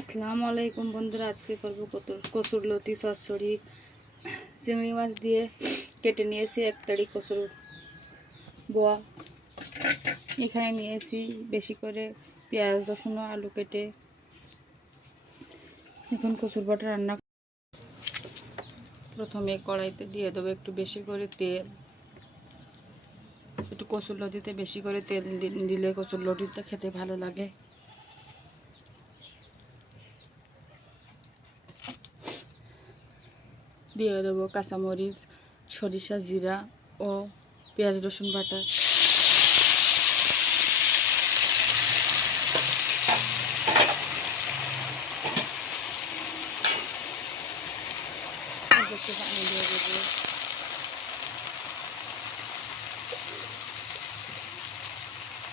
আসসালামু আলাইকুম বন্ধুরা, আজকে করব কচুরলতি চচ্চড়ি। চিংড়ি মাছ দিয়ে কেটে নিয়েছি এক তাড়ি কচুর বোয়া। এখানে নিয়েছি বেশি করে পেঁয়াজ, রসুন, আলু কেটে। এখন কচুর বটা রান্না। প্রথমে কড়াইতে দিয়ে দেবো একটু বেশি করে তেল। একটু কচুরলতিতে বেশি করে তেল দিলে কচুরলতিটা খেতে ভালো লাগে। দিয়ে দেবো কাঁচামরিচ, সরিষা, জিরা ও পেঁয়াজ রসুন বাটা। একটু পানি দিয়ে দেবো।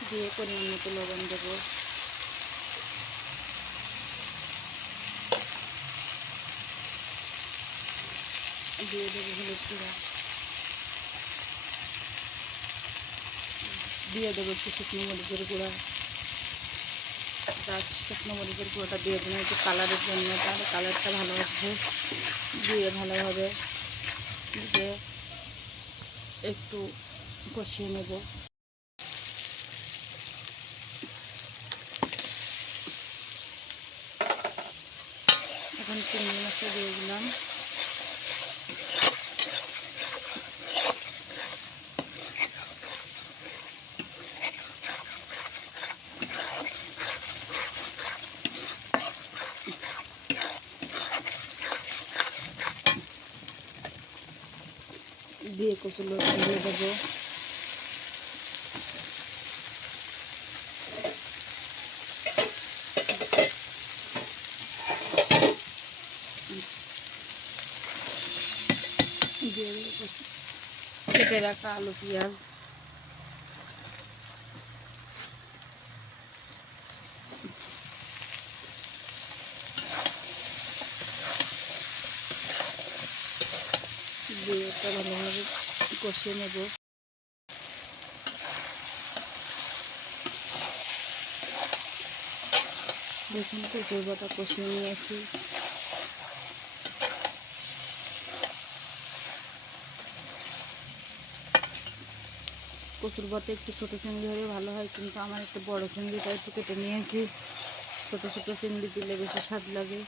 দিয়ে পরিমাণ মতো লবণ দেবো। দিয়ে দেবো হলুদ গুঁড়া। দিয়ে দেবো একটু শুকনো মরিচের গুঁড়া। শুকনো মরিচের গুঁড়োটা দিয়ে দেবো একটু কালারের জন্য, তাহলে কালারটা ভালো আসবে। দিয়ে ভালোভাবে দিয়ে একটু কষিয়ে নেব। এখন চিংড়ি মাছটা দিয়ে দিলাম। দিয়ে কচুরলতি দিয়ে দেবো। দিয়ে কেটে রাখা আলু, পেঁয়াজ। দিয়ে এটা ভালোভাবে কষিয়ে নেব। দেখুন কচুর বাটা কষিয়ে নিয়েছি। কচুর বাটা একটু ছোটো চিংড়ি হলে ভালো হয়, কিন্তু আমার একটু বড়ো চিংড়িটা একটু কেটে নিয়েছি। ছোটো ছোটো চিংড়ি দিলে বেশি স্বাদ লাগে।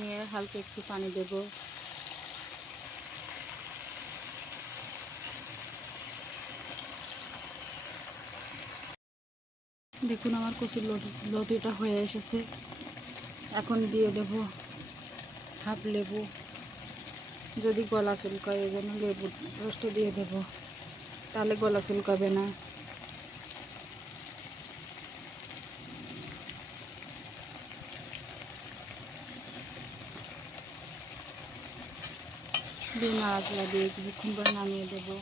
নিয়ে হালকা একটু পানি দেব। দেখুন আমার কচুর লতিটা হয়ে এসেছে। এখন দিয়ে দেব হাফ লেবু। যদি গলা চুলকায় এই জন্য লেবু রসটা দিয়ে দেব, তাহলে গলা চুলকাবে না। দিয়ে নাড়াচাড়া দিয়ে কিছুক্ষণ পরে নামিয়ে দেবো।